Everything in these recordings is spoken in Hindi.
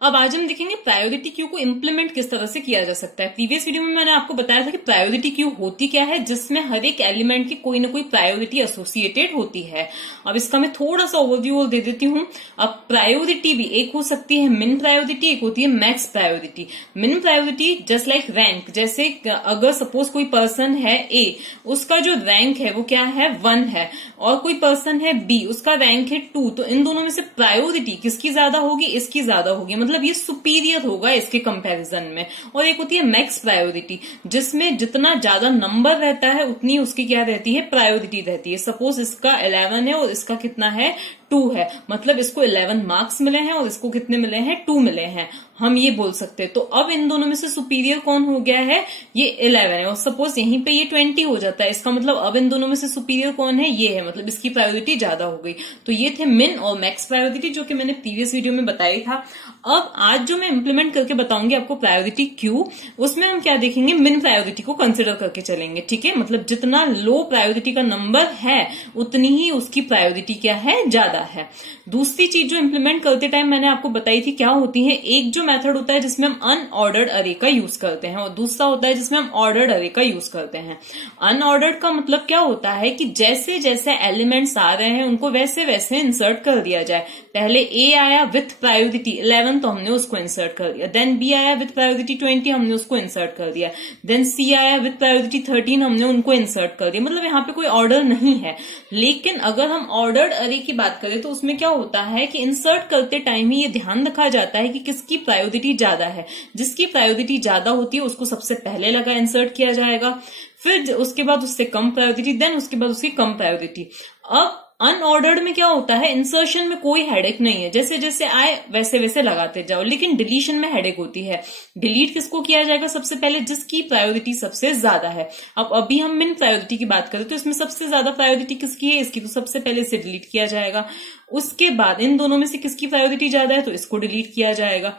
अब आज हम देखेंगे प्रायोरिटी क्यू को इम्प्लीमेंट किस तरह से किया जा सकता है। प्रीवियस वीडियो में मैंने आपको बताया था कि प्रायोरिटी क्यू होती क्या है, जिसमें हर एक एलिमेंट की कोई ना कोई प्रायोरिटी एसोसिएटेड होती है। अब इसका मैं थोड़ा सा ओवरव्यू दे देती हूँ। अब प्रायोरिटी भी एक हो सकती है मिन प्रायोरिटी, एक होती है मैक्स प्रायोरिटी। मिन प्रायोरिटी जस्ट लाइक रैंक, जैसे अगर सपोज कोई पर्सन है ए, उसका जो रैंक है वो क्या है 1 है, और कोई पर्सन है बी, उसका रैंक है 2, तो इन दोनों में से प्रायोरिटी किसकी ज्यादा होगी, इसकी ज्यादा होगी, मतलब ये सुपीरियर होगा इसके कंपैरिजन में। और एक होती है मैक्स प्रायोरिटी, जिसमें जितना ज्यादा नंबर रहता है उतनी उसकी क्या रहती है, प्रायोरिटी रहती है। सपोज इसका 11 है और इसका कितना है 2 है, मतलब इसको 11 मार्क्स मिले हैं और इसको कितने मिले हैं 2 मिले हैं, हम ये बोल सकते हैं। तो अब इन दोनों में से सुपीरियर कौन हो गया है, ये 11 है, और सपोज यहीं पे ये 20 हो जाता है, इसका मतलब अब इन दोनों में से सुपीरियर कौन है, ये है, मतलब इसकी प्रायोरिटी ज्यादा हो गई। तो ये थे मिन और मैक्स प्रायोरिटी, जो कि मैंने प्रीवियस वीडियो में बताया था। अब आज जो मैं इंप्लीमेंट करके बताऊंगी आपको प्रायोरिटी क्यू, उसमें हम क्या देखेंगे, मिन प्रायोरिटी को कंसिडर करके चलेंगे। ठीक है, मतलब जितना लो प्रायोरिटी का नंबर है उतनी ही उसकी प्रायोरिटी क्या है, ज्यादा है। दूसरी चीज जो इंप्लीमेंट करते टाइम मैंने आपको बताई थी क्या होती है, एक जो मेथड होता है जिसमें हम अनऑर्डर्ड अरे का यूज करते हैं, और दूसरा होता है जिसमें हम ऑर्डर्ड अरे का यूज करते हैं। अनऑर्डर्ड का मतलब क्या होता है कि जैसे जैसे एलिमेंट्स आ रहे हैं उनको वैसे वैसे इंसर्ट कर दिया जाए। पहले ए आया विथ प्रायोरिटी 11, तो हमने उसको इंसर्ट कर दिया। देन बी आया विथ प्रायोरिटी 20, हमने उसको इंसर्ट कर दिया। देन सी आया विथ प्रायोरिटी 13, हमने उनको इंसर्ट कर दिया। मतलब यहाँ पे कोई ऑर्डर नहीं है। लेकिन अगर हम ऑर्डर्ड अरे की बात करें तो उसमें क्या होता है कि इंसर्ट करते टाइम ही ये ध्यान रखा जाता है कि किसकी प्रायोरिटी ज्यादा है। जिसकी प्रायोरिटी ज्यादा होती है उसको सबसे पहले लगा इंसर्ट किया जाएगा, फिर उसके बाद उससे कम प्रायोरिटी, देन उसके बाद उसकी कम प्रायोरिटी। अब अनऑर्डर्ड में क्या होता है, इंसर्शन में कोई हेडेक नहीं है, जैसे जैसे आए वैसे वैसे लगाते जाओ। लेकिन डिलीशन में हेडेक होती है। डिलीट किसको किया जाएगा सबसे पहले, जिसकी प्रायोरिटी सबसे ज्यादा है। अब अभी हम मिन प्रायोरिटी की बात करें तो इसमें सबसे ज्यादा प्रायोरिटी किसकी है, इसकी, तो सबसे पहले इसे डिलीट किया जाएगा। उसके बाद इन दोनों में से किसकी प्रायोरिटी ज्यादा है तो इसको डिलीट किया जाएगा।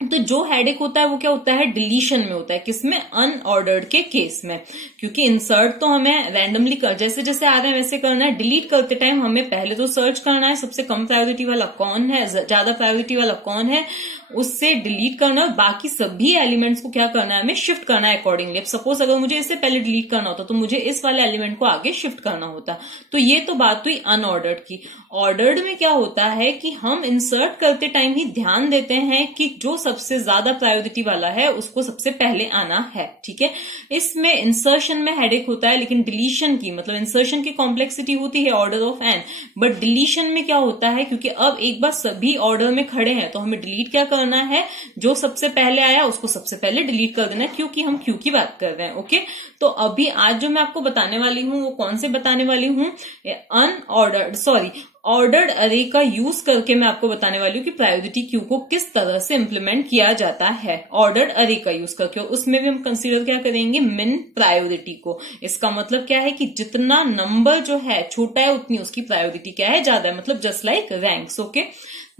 तो जो हेडेक होता है वो क्या होता है, डिलीशन में होता है। किसमें, अनऑर्डर्ड के केस में, क्योंकि इंसर्ट तो हमें रैंडमली जैसे जैसे आ रहे हैं वैसे करना है। डिलीट करते टाइम हमें पहले तो सर्च करना है सबसे कम प्रायोरिटी वाला कौन है, ज्यादा प्रायोरिटी वाला कौन है, उससे डिलीट करना है। बाकी सभी एलिमेंट्स को क्या करना है, हमें शिफ्ट करना है अकॉर्डिंगली। सपोज अगर मुझे इससे पहले डिलीट करना होता तो मुझे इस वाले एलिमेंट को आगे शिफ्ट करना होता। तो ये तो बात हुई अनऑर्डर्ड की। ऑर्डर्ड में क्या होता है कि हम इंसर्ट करते टाइम ही ध्यान देते हैं कि जो सबसे ज्यादा प्रायोरिटी वाला है उसको सबसे पहले आना है। ठीक है, इसमें इंसर्शन में हेडेक होता है, लेकिन डिलीशन की, मतलब इंसर्शन की कॉम्प्लेक्सिटी होती है order of n, but deletion में क्या होता है, क्योंकि अब एक बार सभी ऑर्डर में खड़े हैं तो हमें डिलीट क्या करना है, जो सबसे पहले आया उसको सबसे पहले डिलीट कर देना है, क्योंकि हम क्यू की बात कर रहे हैं। ओके, तो अभी आज जो मैं आपको बताने वाली हूं वो कौन से बताने वाली हूं, ऑर्डर्ड अरे का यूज करके मैं आपको बताने वाली हूँ कि प्रायोरिटी क्यू को किस तरह से इंप्लीमेंट किया जाता है। ऑर्डर्ड अरे का यूज करके, उसमें भी हम कंसीडर क्या करेंगे, मिन प्रायोरिटी को। इसका मतलब क्या है कि जितना नंबर जो है छोटा है उतनी उसकी प्रायोरिटी क्या है, ज्यादा है, मतलब just like ranks. Okay,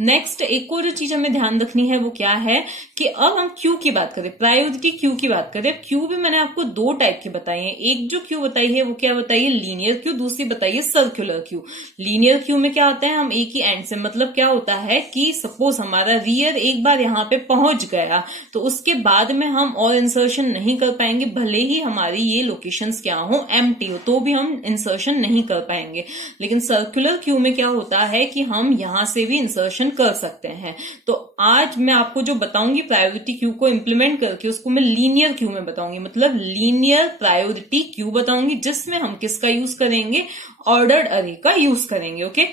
next एक और जो चीज हमें ध्यान रखनी है वो क्या है कि अब हम क्यू की बात करें, प्रायोरिटी क्यू की बात करें। क्यू भी मैंने आपको 2 टाइप की बताई है। एक जो क्यू बताई है वो क्या बताई है, लीनियर क्यू, दूसरी बताई है सर्कुलर क्यू। लीनियर क्यू में क्या होता है, हम एक ही एंड से, मतलब क्या होता है कि सपोज हमारा रियर एक बार यहाँ पे पहुंच गया तो उसके बाद में हम और इंसर्शन नहीं कर पाएंगे, भले ही हमारी ये लोकेशंस क्या हो, एम्प्टी हो, तो भी हम इंसर्शन नहीं कर पाएंगे। लेकिन सर्कुलर क्यू में क्या होता है कि हम यहां से भी इंसर्शन कर सकते हैं। तो आज मैं आपको जो बताऊंगी प्रायोरिटी क्यू को इंप्लीमेंट करके, उसको मैं लीनियर क्यू में बताऊंगी, मतलब लीनियर प्रायोरिटी क्यू बताऊंगी, जिसमें हम किसका यूज करेंगे, ऑर्डर्ड अरे का यूज करेंगे। ओके,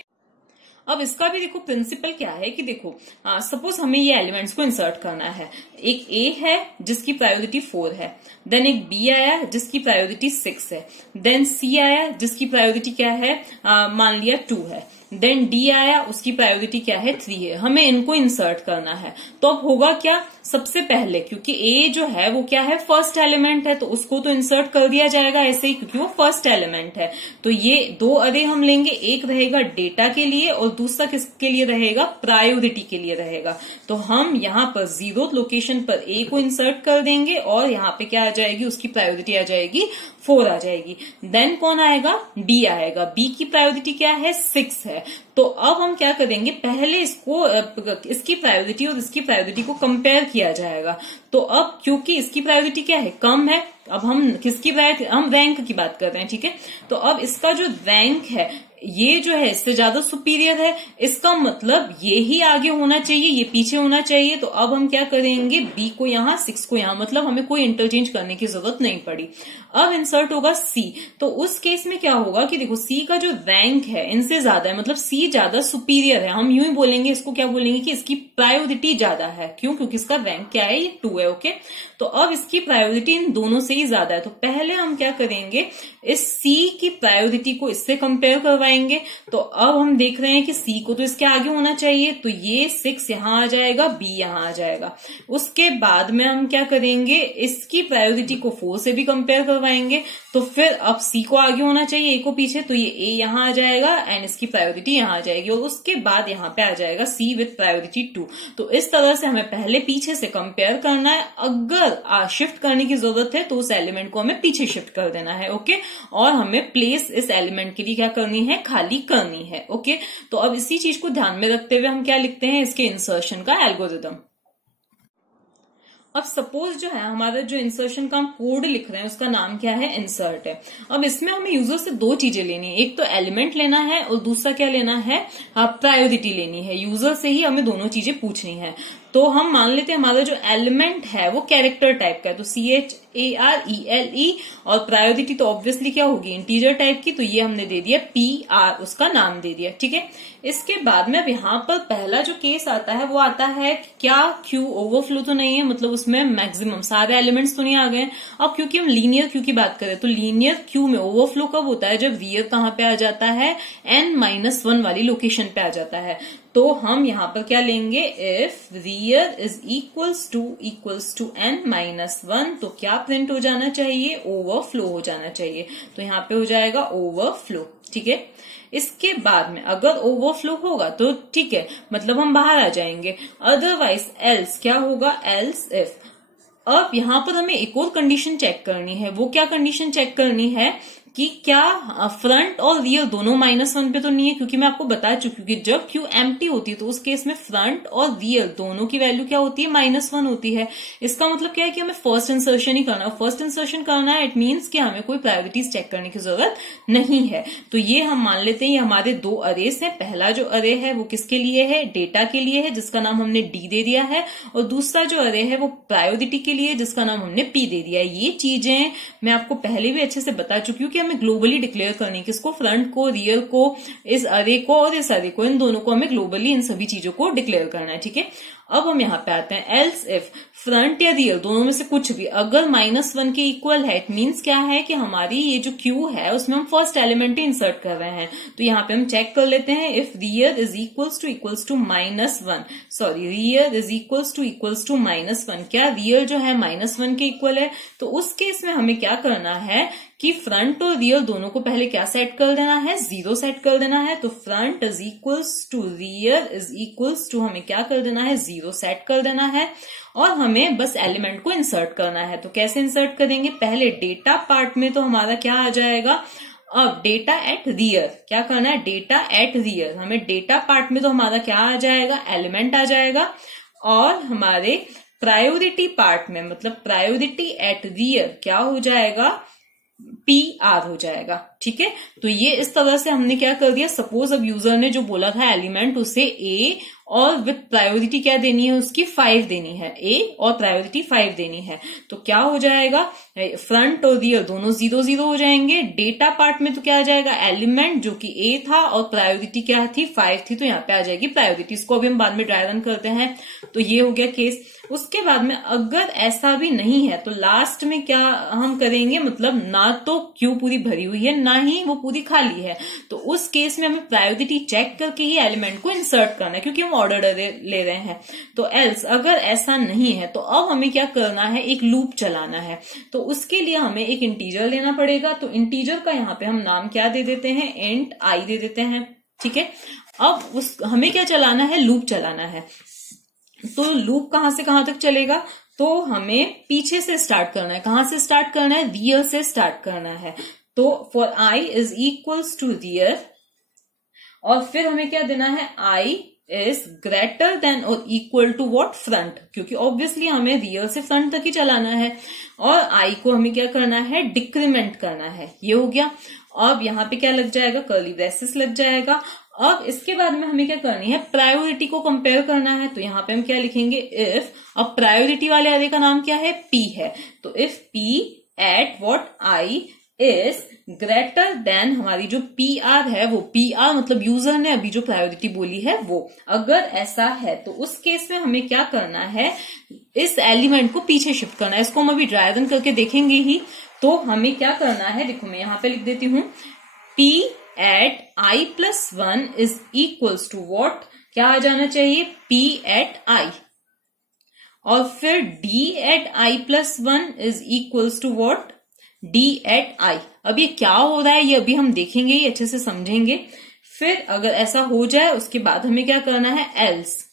अब इसका भी देखो प्रिंसिपल क्या है कि देखो सपोज हमें ये एलिमेंट्स को इंसर्ट करना है। एक ए है जिसकी प्रायोरिटी 4 है, देन एक बी आया जिसकी प्रायोरिटी 6 है, देन सी आया जिसकी प्रायोरिटी क्या है, मान लिया 2 है, देन डी आया उसकी प्रायोरिटी क्या है, 3 है। हमें इनको इंसर्ट करना है। तो अब होगा क्या, सबसे पहले क्योंकि ए जो है वो क्या है, फर्स्ट एलिमेंट है, तो उसको तो इंसर्ट कर दिया जाएगा ऐसे ही, क्योंकि वो फर्स्ट एलिमेंट है। तो ये 2 अरे हम लेंगे, एक रहेगा डेटा के लिए और दूसरा किसके लिए रहेगा, प्रायोरिटी के लिए रहेगा। तो हम यहाँ पर 0th लोकेशन पर ए को इंसर्ट कर देंगे और यहाँ पे क्या आ जाएगी, उसकी प्रायोरिटी आ जाएगी 4 आ जाएगी। देन कौन आएगा, बी आएगा। बी की प्रायोरिटी क्या है, 6 है। है। तो अब हम क्या करेंगे, पहले इसकी प्रायोरिटी और इसकी प्रायोरिटी को कंपेयर किया जाएगा। तो अब क्योंकि इसकी प्रायोरिटी क्या है, कम है, अब हम किसकी प्रायोरिटी, हम रैंक की बात कर रहे हैं, ठीक है। तो अब इसका जो रैंक है ये जो है इससे ज्यादा सुपीरियर है, इसका मतलब ये ही आगे होना चाहिए, ये पीछे होना चाहिए। तो अब हम क्या करेंगे, बी को यहाँ 6 को यहाँ, मतलब हमें कोई इंटरचेंज करने की जरूरत नहीं पड़ी। अब इंसर्ट होगा सी। तो उस केस में क्या होगा कि देखो सी का जो रैंक है इनसे ज्यादा है, मतलब सी ज्यादा सुपीरियर है। हम यूं ही बोलेंगे, इसको क्या बोलेंगे कि इसकी प्रायोरिटी ज्यादा है। क्यों? क्योंकि इसका रैंक क्या है, ये 2 है। ओके, तो अब इसकी प्रायोरिटी इन दोनों से ही ज्यादा है। तो पहले हम क्या करेंगे, इस सी की प्रायोरिटी को इससे कंपेयर करवाएंगे। तो अब हम देख रहे हैं कि सी को तो इसके आगे होना चाहिए, तो ये 6 यहां आ जाएगा, बी यहां आ जाएगा। उसके बाद में हम क्या करेंगे, इसकी प्रायोरिटी को 4 से भी कंपेयर करवाएंगे। तो फिर अब सी को आगे होना चाहिए, ए को पीछे, तो ये ए यहां आ जाएगा एंड इसकी प्रायोरिटी यहां आ जाएगी। और उसके बाद यहां पे आ जाएगा सी विथ प्रायोरिटी 2। तो इस तरह से हमें पहले पीछे से कंपेयर करना है। अगर शिफ्ट करने की जरूरत है तो उस एलिमेंट को हमें पीछे शिफ्ट कर देना है। ओके, और हमें प्लेस इस एलिमेंट के लिए क्या करनी है, खाली करनी है। ओके, तो अब इसी चीज को ध्यान में रखते हुए हम क्या लिखते हैं, इसके इंसर्शन का एल्गोरिथम। अब सपोज जो है हमारा जो इंसर्शन का हम कोड लिख रहे हैं उसका नाम क्या है, इंसर्ट है। अब इसमें हमें यूजर से 2 चीजें लेनी है, एक तो एलिमेंट लेना है और दूसरा क्या लेना है, प्रायोरिटी लेनी है। यूजर से ही हमें दोनों चीजें पूछनी है। तो हम मान लेते हैं हमारा जो एलिमेंट है वो कैरेक्टर टाइप का है, तो CHARELE, और प्रायोरिटी तो ऑब्वियसली क्या होगी, इंटीजर टाइप की, तो ये हमने दे दिया PR, उसका नाम दे दिया। ठीक है, इसके बाद में अब यहाँ पर पहला जो केस आता है वो आता है क्या क्यू ओवरफ्लो तो नहीं है, मतलब उसमें मैक्सिमम सारे एलिमेंट्स तो नहीं आ गए। अब क्योंकि हम लीनियर क्यू की बात करें तो लीनियर क्यू में ओवरफ्लो कब होता है, जब रियर कहाँ पे आ जाता है, n-1 वाली लोकेशन पे आ जाता है। तो हम यहाँ पर क्या लेंगे, if rear is equals to n-1, तो क्या प्रिंट हो जाना चाहिए, ओवरफ्लो हो जाना चाहिए। तो यहाँ पे हो जाएगा ओवरफ्लो। ठीक है, इसके बाद में अगर ओवरफ्लो होगा तो ठीक है, मतलब हम बाहर आ जाएंगे, अदरवाइज एल्स क्या होगा, एल्स इफ। अब यहाँ पर हमें एक और कंडीशन चेक करनी है। वो क्या कंडीशन चेक करनी है कि क्या फ्रंट और रियर दोनों -1 पे तो नहीं है, क्योंकि मैं आपको बता चुकी हूँ कि जब क्यू एम्प्टी होती है तो उस केस में फ्रंट और रियर दोनों की वैल्यू क्या होती है, -1 होती है। इसका मतलब क्या है कि हमें फर्स्ट इंसर्शन ही करना है। फर्स्ट इंसर्शन करना है, इट मीन्स कि हमें कोई प्रायोरिटीज चेक करने की जरूरत नहीं है। तो ये हम मान लेते हैं ये हमारे 2 अरेस हैं। पहला जो अरे है वो किसके लिए है, डेटा के लिए है, जिसका नाम हमने डी दे दिया है, और दूसरा जो अरे है वो प्रायोरिटी के लिए, जिसका नाम हमने पी दे दिया है। ये चीजें मैं आपको पहले भी अच्छे से बता चुकी हूँ कि हमें ग्लोबली डिक्लेयर करनी है, किसको, फ्रंट को, रियर को, इस अरे को और इस अरे को, इन दोनों को हमें ग्लोबली इन सभी चीजों को डिक्लेयर करना है। ठीक है, अब हम यहाँ पे आते हैं, एल्स इफ फ्रंट या रियर दोनों में से कुछ भी अगर -1 के इक्वल है, इट मीन्स क्या है कि हमारी ये जो क्यू है उसमें हम फर्स्ट एलिमेंट ही इंसर्ट कर रहे हैं। तो यहाँ पे हम चेक कर लेते हैं, if rear is equals to -1, sorry rear is equals to -1, क्या रियर जो है -1 के इक्वल है। तो उस केस में हमें क्या करना है कि फ्रंट और रियर दोनों को पहले क्या सेट कर देना है, 0 सेट कर देना है। तो front is equals to rear is equals to हमें क्या कर देना है, 0 सेट कर देना है, और हमें बस एलिमेंट को इंसर्ट करना है। तो कैसे इंसर्ट करेंगे, पहले डेटा पार्ट में तो हमारा क्या आ जाएगा, अब डेटा एट रियर, क्या करना है, डेटा एट रियर, हमें डेटा पार्ट में तो हमारा क्या आ जाएगा, एलिमेंट आ जाएगा, और हमारे प्रायोरिटी पार्ट में मतलब प्रायोरिटी एट रियर क्या हो जाएगा, PR हो जाएगा। ठीक है, तो ये इस तरह से हमने क्या कर दिया, सपोज अब यूजर ने जो बोला था एलिमेंट उसे A और विथ प्रायोरिटी क्या देनी है, उसकी 5 देनी है, A और प्रायोरिटी 5 देनी है। तो क्या हो जाएगा, फ्रंट और रियर दोनों 0-0 हो जाएंगे। डेटा पार्ट में तो क्या आ जाएगा, एलिमेंट जो कि A था और प्रायोरिटी क्या थी, 5 थी, तो यहाँ पे आ जाएगी प्रायोरिटी। इसको अभी हम बाद में ड्राई रन करते हैं। तो ये हो गया केस। उसके बाद में अगर ऐसा भी नहीं है तो लास्ट में क्या हम करेंगे, मतलब ना तो क्यू पूरी भरी हुई है ना ही वो पूरी खाली है, तो उस केस में हमें प्रायोरिटी चेक करके ही एलिमेंट को इंसर्ट करना है, क्योंकि हम ऑर्डर ले रहे हैं। तो एल्स अगर ऐसा नहीं है तो अब हमें क्या करना है, एक लूप चलाना है। तो उसके लिए हमें एक इंटीजर लेना पड़ेगा। तो इंटीजर का यहाँ पे हम नाम क्या दे देते हैं, इंट I दे देते हैं। ठीक है, अब हमें क्या चलाना है, लूप चलाना है। तो लूप कहां से कहां तक चलेगा, तो हमें पीछे से स्टार्ट करना है। कहां से स्टार्ट करना है, रियर से स्टार्ट करना है। तो for I is equals to rear, और फिर हमें क्या देना है, आई इज ग्रेटर देन और इक्वल टू व्हाट, फ्रंट, क्योंकि ऑब्वियसली हमें रियल से फ्रंट तक ही चलाना है और आई को हमें क्या करना है, डिक्रीमेंट करना है। ये हो गया। अब यहाँ पे क्या लग जाएगा, कर्ली ब्रेसेस लग जाएगा। अब इसके बाद में हमें क्या करनी है, प्रायोरिटी को कंपेयर करना है। तो यहाँ पे हम क्या लिखेंगे, इफ, अब प्रायोरिटी वाले अरे का नाम क्या है, पी है, तो if P at what I is greater then, हमारी जो पी आर है वो, पी आर मतलब यूजर ने अभी जो प्रायोरिटी बोली है वो, अगर ऐसा है तो उस केस में हमें क्या करना है, इस एलिमेंट को पीछे शिफ्ट करना है। इसको हम अभी ड्राई रन करके देखेंगे ही। तो हमें क्या करना है, देखो मैं यहां पे लिख देती हूं, P at I plus 1 is equals to what, क्या आ जाना चाहिए, पी एट आई, और फिर D at I plus 1 is equals to what, D at I. अब ये क्या हो रहा है ये अभी हम देखेंगे, ये अच्छे से समझेंगे। फिर अगर ऐसा हो जाए उसके बाद हमें क्या करना है, एल्स,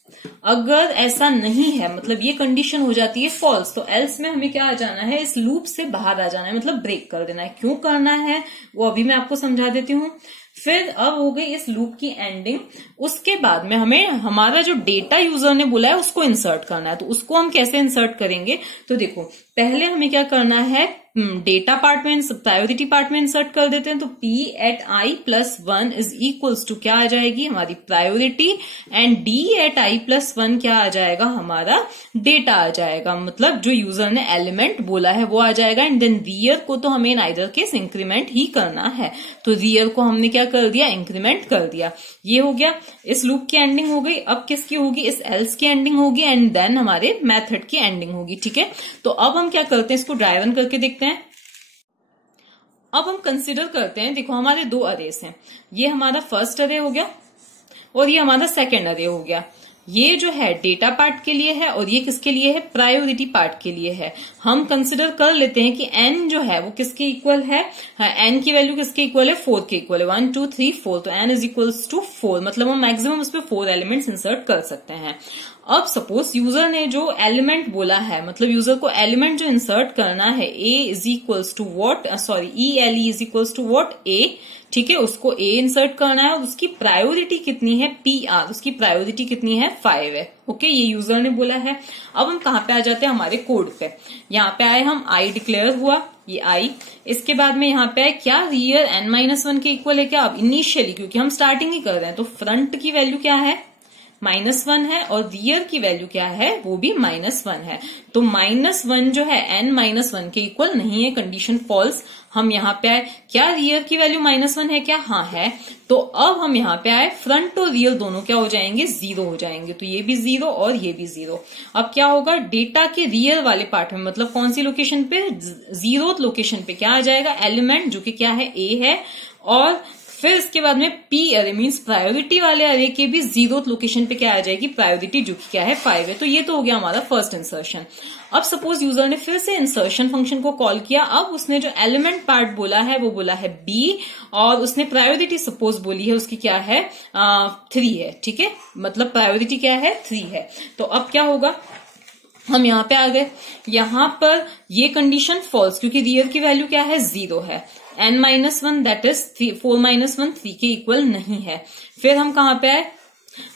अगर ऐसा नहीं है मतलब ये कंडीशन हो जाती है फॉल्स, तो एल्स में हमें क्या आ जाना है, इस लूप से बाहर आ जाना है, मतलब ब्रेक कर देना है। क्यों करना है वो अभी मैं आपको समझा देती हूँ। फिर अब हो गई इस लूप की एंडिंग। उसके बाद में हमें हमारा जो डेटा यूजर ने बोला है उसको इंसर्ट करना है। तो उसको हम कैसे इंसर्ट करेंगे, तो देखो पहले हमें क्या करना है, डेटा पार्ट में, प्रायोरिटी पार्ट में इंसर्ट कर देते हैं। तो P at I plus 1 is equals to क्या आ जाएगी, हमारी priority, and D at I plus 1 क्या आ जाएगा, हमारा डेटा आ जाएगा, मतलब जो यूजर ने एलिमेंट बोला है वो आ जाएगा। एंड देन रियर को तो हमें नाइदर केस इंक्रीमेंट ही करना है, तो रियर को हमने क्या कर दिया, इंक्रीमेंट कर दिया। ये हो गया, इस लूप की एंडिंग हो गई। अब किसकी होगी, इस एल्स की एंडिंग होगी, एंड देन हमारे मेथड की एंडिंग होगी। ठीक है, तो अब हम क्या करते हैं, इसको ड्राई रन करके देखते हैं। अब हम कंसिडर करते हैं, देखो हमारे दो अरेज हैं, ये हमारा फर्स्ट अरे हो गया और ये हमारा सेकेंड अरे हो गया। ये जो है डेटा पार्ट के लिए है और ये किसके लिए है, प्रायोरिटी पार्ट के लिए है। हम कंसिडर कर लेते हैं कि n जो है वो किसके इक्वल है, n की वैल्यू किसके इक्वल है, 4 के इक्वल है, 1 2 3 4, तो n इज इक्वल्स टू 4, मतलब हम मैक्सिमम उसमें 4 एलिमेंट्स इंसर्ट कर सकते हैं। अब सपोज यूजर ने जो एलिमेंट बोला है, मतलब यूजर को एलिमेंट जो इंसर्ट करना है, a is equals to what, sorry ELE is equals to what, a, ठीक है, उसको A इंसर्ट करना है और उसकी प्रायोरिटी कितनी है, PR, उसकी प्रायोरिटी कितनी है, 5 है। ओके, ये यूजर ने बोला है। अब हम कहाँ पे आ जाते हैं, हमारे कोड पे। यहाँ पे आए हम, I डिक्लेयर हुआ, ये I, इसके बाद में यहाँ पे आए क्या, रियर n-1 के इक्वल है क्या, अब इनिशियली क्योंकि हम स्टार्टिंग ही कर रहे हैं तो फ्रंट की वैल्यू क्या है, -1 है, और रियर की वैल्यू क्या है, वो भी -1 है। तो -1 जो है n-1 के इक्वल नहीं है, कंडीशन फॉल्स। हम यहाँ पे आए, क्या रियर की वैल्यू -1 है क्या, हाँ है। तो अब हम यहाँ पे आए, फ्रंट और रियर दोनों क्या हो जाएंगे, 0 हो जाएंगे, तो ये भी 0 और ये भी 0। अब क्या होगा, डेटा के रियर वाले पार्ट में, मतलब कौन सी लोकेशन पे, 0th लोकेशन पे क्या आ जाएगा, एलिमेंट जो कि क्या है, A है, और फिर इसके बाद में P अरे मीन्स प्रायोरिटी वाले अरे के भी 0th लोकेशन पे क्या आ जाएगी, प्रायोरिटी जो कि क्या है, 5 है। तो ये तो हो गया हमारा फर्स्ट इंसर्शन। अब सपोज यूजर ने फिर से इंसर्शन फंक्शन को कॉल किया। अब उसने जो एलिमेंट पार्ट बोला है वो बोला है B, और उसने प्रायोरिटी सपोज बोली है उसकी क्या है, 3 है। ठीक है, मतलब प्रायोरिटी क्या है, 3 है। तो अब क्या होगा, हम यहाँ पे आ गए, यहाँ पर ये कंडीशन फॉल्स, क्योंकि रियर की वैल्यू क्या है, 0 है, n-1 दैट इज 4-1 3 के इक्वल नहीं है। फिर हम कहाँ पे आए,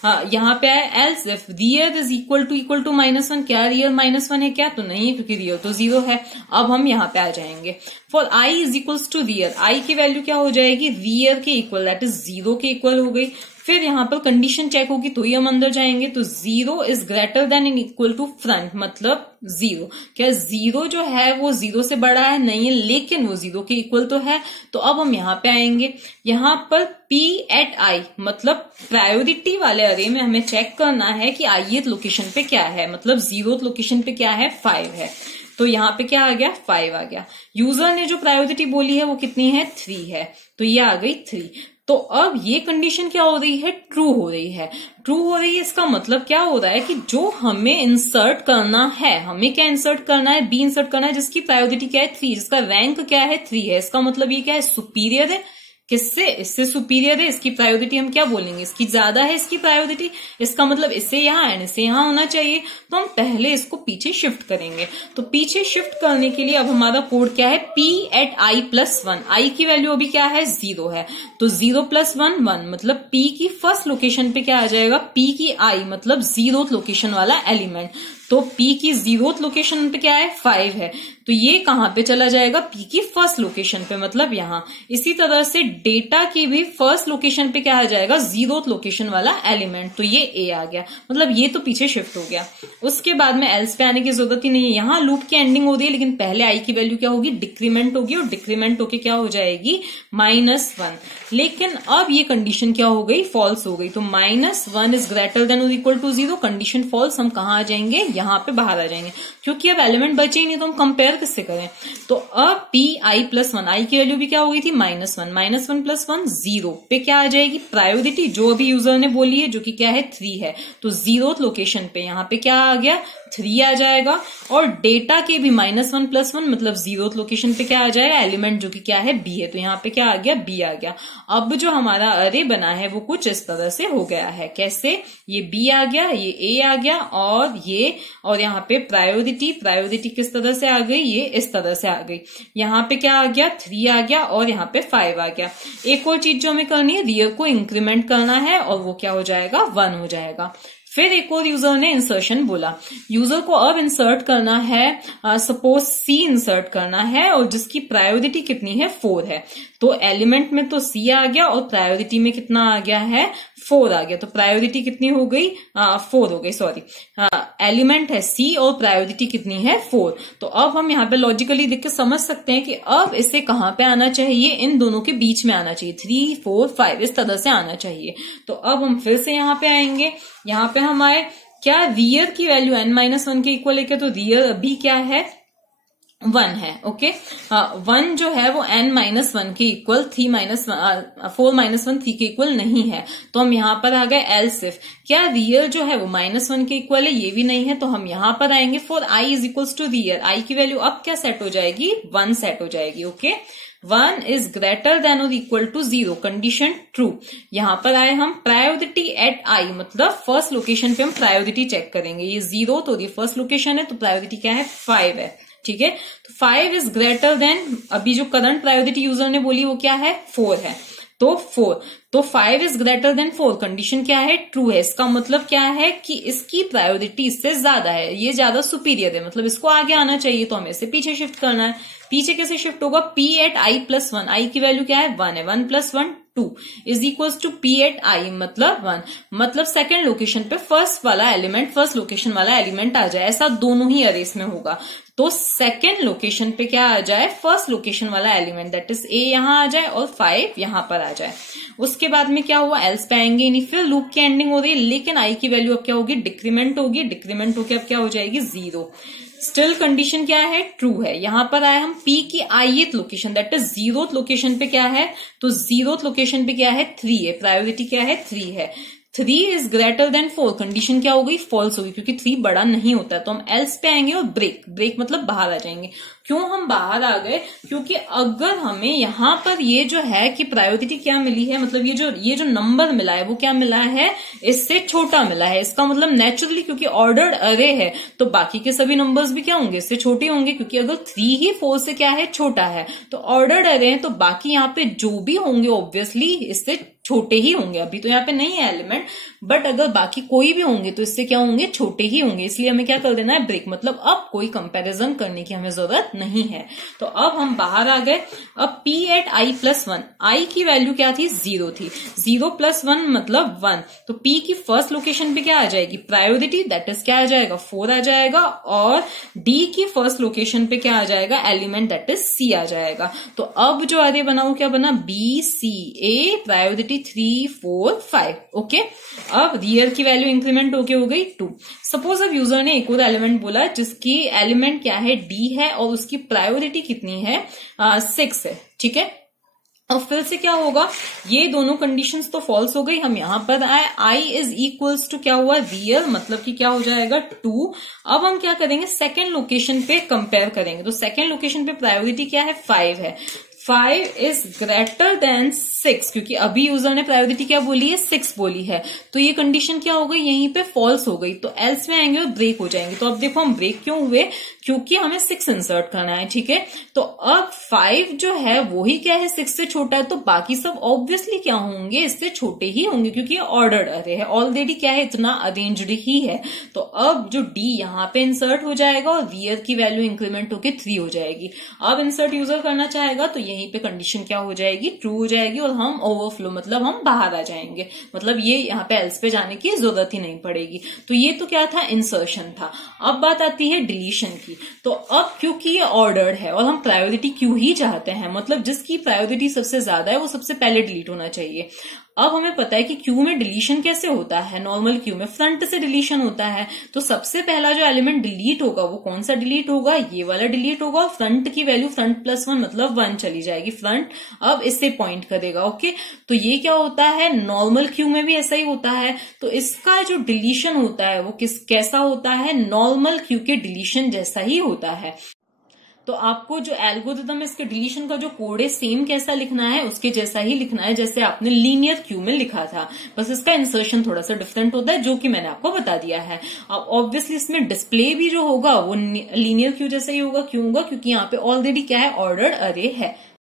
हाँ यहाँ पे आए, else if rear is equal to -1, क्या रियर -1 है क्या, तो नहीं है, क्योंकि रियर तो 0 है। अब हम यहाँ पे आ जाएंगे, for i is equals to rear, i की वैल्यू क्या हो जाएगी, रियर के इक्वल, दैट इज 0 के इक्वल हो गई। फिर यहाँ पर कंडीशन चेक होगी तो ही हम अंदर जाएंगे, तो 0 is greater than in equal to front, मतलब 0, क्या 0 जो है वो 0 से बड़ा है, नहीं है, लेकिन वो 0 के इक्वल तो है। तो अब हम यहाँ पे आएंगे, यहाँ पर P एट I, मतलब प्रायोरिटी वाले अरे में हमें चेक करना है कि ith लोकेशन पे क्या है, मतलब 0th लोकेशन पे क्या है, 5 है। तो यहाँ पे क्या आ गया, 5 आ गया। यूजर ने जो प्रायोरिटी बोली है वो कितनी है, 3 है, तो ये आ गई 3। तो अब ये कंडीशन क्या हो रही है, ट्रू हो रही है। ट्रू हो रही है, इसका मतलब क्या हो रहा है कि जो हमें इंसर्ट करना है, हमें क्या इंसर्ट करना है, बी इंसर्ट करना है, जिसकी प्रायोरिटी क्या है, 3, जिसका रैंक क्या है, 3 है। इसका मतलब ये क्या है, सुपीरियर है, किससे? इससे सुपीरियर है, इसकी प्रायोरिटी हम क्या बोलेंगे? इसकी ज्यादा है इसकी प्रायोरिटी, इसका मतलब इससे यहाँ एंड इससे यहाँ होना चाहिए। तो हम पहले इसको पीछे शिफ्ट करेंगे। तो पीछे शिफ्ट करने के लिए अब हमारा कोड क्या है? P at I + 1। I की वैल्यू अभी क्या है? 0 है, तो 0 + 1 1, मतलब P की फर्स्ट लोकेशन पे क्या आ जाएगा? P की I मतलब 0th लोकेशन वाला एलिमेंट। तो P की 0th लोकेशन पे क्या है? 5 है, तो ये कहां पे चला जाएगा? P की फर्स्ट लोकेशन पे, मतलब यहां। इसी तरह से डेटा की भी फर्स्ट लोकेशन पे क्या आ जाएगा? 0th लोकेशन वाला एलिमेंट, तो ये A आ गया, मतलब ये तो पीछे शिफ्ट हो गया। उसके बाद में एल्स पे आने की जरूरत ही नहीं है, यहाँ लूप की एंडिंग हो रही है, लेकिन पहले I की वैल्यू क्या होगी? डिक्रीमेंट होगी, और डिक्रीमेंट होके क्या हो जाएगी? -1। लेकिन अब ये कंडीशन क्या हो गई? फॉल्स हो गई। तो -1 इज ग्रेटर देन और इक्वल टू 0, कंडीशन फॉल्स। हम कहाँ आ जाएंगे? यहाँ पे बाहर आ जाएंगे, क्योंकि अब एलिमेंट बचे ही नहीं, तो हम कंपेयर किससे करें? तो अब P I + 1, I की वैल्यू भी क्या हो गई थी? -1 -1 + 1 0 पे क्या आ जाएगी? प्रायोरिटी जो अभी यूजर ने बोली है, जो कि क्या है? 3 है, तो 0th लोकेशन पे यहाँ पे क्या आ गया? 3 आ जाएगा। और डेटा के भी -1 + 1 मतलब 0th लोकेशन पे क्या आ जाएगा? एलिमेंट जो कि क्या है? B है, तो यहाँ पे क्या आ गया? B आ गया। अब जो हमारा अरे बना है वो कुछ इस तरह से हो गया है। कैसे? ये B आ गया, ये A आ गया, और यहाँ पे प्रायोरिटी किस तरह से आ गई? ये इस तरह से आ गई। यहाँ पे क्या आ गया? 3 आ गया, और यहाँ पे 5 आ गया। एक और चीज जो हमें करनी है, रियर को इंक्रीमेंट करना है, और वो क्या हो जाएगा? 1 हो जाएगा। फिर एक और यूजर ने इंसर्शन बोला। यूजर को अब इंसर्ट करना है, सपोज C इंसर्ट करना है, और जिसकी प्रायोरिटी कितनी है? 4 है। तो एलिमेंट में तो C आ गया, और प्रायोरिटी में कितना आ गया है? 4 आ गया। तो प्रायोरिटी कितनी हो गई? 4 हो गई, सॉरी। एलिमेंट है C और प्रायोरिटी कितनी है? 4। तो अब हम यहाँ पे लॉजिकली देख के समझ सकते हैं कि अब इसे कहाँ पे आना चाहिए? इन दोनों के बीच में आना चाहिए, 3 4 5 इस तरह से आना चाहिए। तो अब हम फिर से यहाँ पे आएंगे। यहाँ पे हम आए, क्या रियर की वैल्यू n-1 के इक्वल है क्या? तो रियर अभी क्या है? 1 है। ओके, 1 जो है वो n-1 के इक्वल 4 -1 3 के इक्वल नहीं है, तो हम यहाँ पर आ गए एल्स इफ। क्या रियर जो है वो -1 के इक्वल है? ये भी नहीं है, तो हम यहाँ पर आएंगे फॉर I = रियर। I की वैल्यू अब क्या सेट हो जाएगी? 1 सेट हो जाएगी। ओके, 1 इज ग्रेटर देन और इक्वल टू 0, कंडीशन ट्रू। यहां पर आए हम प्रायोरिटी एट I, मतलब फर्स्ट लोकेशन पे हम प्रायोरिटी चेक करेंगे। ये 0 तो ये फर्स्ट लोकेशन है, तो प्रायोरिटी क्या है? 5 है। ठीक है, तो 5 इज ग्रेटर देन, अभी जो करंट प्रायोरिटी यूजर ने बोली वो क्या है? 4 है, तो 4, तो 5 इज ग्रेटर देन 4, कंडीशन क्या है? ट्रू है। इसका मतलब क्या है कि इसकी प्रायोरिटी इससे ज्यादा है, ये ज्यादा सुपीरियर है, मतलब इसको आगे आना चाहिए, तो हमें इसे पीछे शिफ्ट करना है। पीछे कैसे शिफ्ट होगा? P at I + 1, I की वैल्यू क्या है? 1 है, 1 + 1 2 is equal to P at I मतलब 1, मतलब सेकंड लोकेशन पे फर्स्ट वाला एलिमेंट, फर्स्ट लोकेशन वाला एलिमेंट आ जाए। ऐसा दोनों ही अरेस में होगा, तो सेकंड लोकेशन पे क्या आ जाए? फर्स्ट लोकेशन वाला एलिमेंट, दैट इज A यहां आ जाए और 5 यहां पर आ जाए। उसके बाद में क्या हुआ? एल्स पे आएंगे, नहीं फिर लूप की एंडिंग हो रही है, लेकिन I की वैल्यू अब क्या होगी? डिक्रीमेंट होगी, डिक्रीमेंट होकर अब क्या हो जाएगी? 0। स्टिल कंडीशन क्या है? ट्रू है। यहां पर आए हम P की ith location, that is 0th location पे क्या है? तो 0th लोकेशन पे क्या है? 3 है, प्रायोरिटी क्या है? 3 है। 3 इज ग्रेटर देन 4, कंडीशन क्या हो गई? फॉल्स होगी, क्योंकि 3 बड़ा नहीं होता है। तो हम एल्स पे आएंगे और ब्रेक मतलब बाहर आ जाएंगे। क्यों हम बाहर आ गए? क्योंकि अगर हमें यहाँ पर ये जो है कि प्रायोरिटी क्या मिली है, मतलब ये जो नंबर मिला है वो क्या मिला है? इससे छोटा मिला है। इसका मतलब नेचुरली, क्योंकि ऑर्डर्ड अरे है, तो बाकी के सभी नंबर्स भी क्या होंगे? इससे छोटे होंगे, क्योंकि अगर 3 ही 4 से क्या है? छोटा है, तो ऑर्डर्ड अरे है, तो बाकी यहाँ पे जो भी होंगे ऑब्वियसली इससे छोटे ही होंगे। अभी तो यहाँ पे नहीं है एलिमेंट, बट अगर बाकी कोई भी होंगे तो इससे क्या होंगे? छोटे ही होंगे। इसलिए हमें क्या कर देना है? ब्रेक, मतलब अब कोई कंपैरिजन करने की हमें जरूरत नहीं है। तो अब हम बाहर आ गए। अब P at I + 1, I की वैल्यू क्या थी? 0 थी, 0 + 1 मतलब 1, तो P की फर्स्ट लोकेशन पे क्या आ जाएगी? प्रायोरिटी, दैट इज क्या आ जाएगा? 4 आ जाएगा, और D की फर्स्ट लोकेशन पे क्या आ जाएगा? एलिमेंट, दैट इज C आ जाएगा। तो अब जो अरे बना वो क्या बना? B C A, priority 3 4 5। Okay, अब रियर की वैल्यू इंक्रीमेंट होके हो गई 2। सपोज अब यूजर ने एक और एलिमेंट बोला जिसकी एलिमेंट क्या है? D है, और उसकी प्रायोरिटी कितनी है? 6 है। ठीक है, अब फिर से क्या होगा? ये दोनों कंडीशंस तो फॉल्स हो गई। हम यहां पर आए, I इज इक्वल्स टू क्या हुआ? रियल, मतलब कि क्या हो जाएगा? 2। अब हम क्या करेंगे? सेकेंड लोकेशन पे कंपेयर करेंगे। तो सेकेंड लोकेशन पे प्रायोरिटी क्या है? 5 है। 5 इज ग्रेटर देन 6, क्योंकि अभी यूजर ने प्रायोरिटी क्या बोली है, 6 बोली है, तो ये कंडीशन क्या हो गई, यहीं पे फॉल्स हो गई, तो एल्स में आएंगे और ब्रेक हो जाएंगे। तो अब देखो हम ब्रेक क्यों हुए, क्योंकि हमें 6 इंसर्ट करना है, ठीक है। तो अब 5 जो है वो ही क्या है, 6 से छोटा है, तो बाकी सब ऑब्वियसली क्या होंगे, इससे छोटे ही होंगे, क्योंकि ये ऑर्डर्ड अरे है, ऑलरेडी क्या है, इतना अरेंज्ड ही है। तो अब जो डी यहाँ पे इंसर्ट हो जाएगा और वीयर की वैल्यू इंक्रीमेंट होकर 3 हो जाएगी। अब इंसर्ट यूजर करना चाहेगा तो यहीं पे कंडीशन क्या हो जाएगी, ट्रू हो जाएगी, और हम ओवरफ्लो मतलब हम बाहर आ जाएंगे, मतलब ये यहाँ पे एल्स पे जाने की जरूरत ही नहीं पड़ेगी। तो ये तो क्या था, इंसर्शन था। अब बात आती है डिलीशन की। तो अब क्योंकि ये ऑर्डर्ड है और हम प्रायोरिटी क्यों ही चाहते हैं, मतलब जिसकी प्रायोरिटी सबसे ज्यादा है वो सबसे पहले डिलीट होना चाहिए। अब हमें पता है कि क्यू में डिलीशन कैसे होता है, नॉर्मल क्यू में फ्रंट से डिलीशन होता है। तो सबसे पहला जो एलिमेंट डिलीट होगा वो कौन सा डिलीट होगा, ये वाला डिलीट होगा, और फ्रंट की वैल्यू फ्रंट प्लस 1 मतलब 1 चली जाएगी, फ्रंट अब इससे पॉइंट करेगा। ओके, तो ये क्या होता है, नॉर्मल क्यू में भी ऐसा ही होता है। तो इसका जो डिलीशन होता है वो कैसा होता है, नॉर्मल क्यू के डिलीशन जैसा ही होता है। तो आपको जो एल्गोरिथम है इसके डिलीशन का जो कोड है सेम कैसा लिखना है, उसके जैसा ही लिखना है जैसे आपने लीनियर क्यू में लिखा था, बस इसका इंसर्शन थोड़ा सा डिफरेंट होता है, जो कि मैंने आपको बता दिया है। अब ऑब्वियसली इसमें डिस्प्ले भी जो होगा वो लीनियर क्यू जैसा ही होगा, क्यों होगा, क्योंकि यहाँ पे ऑलरेडी क्या है, ऑर्डर्ड अरे है।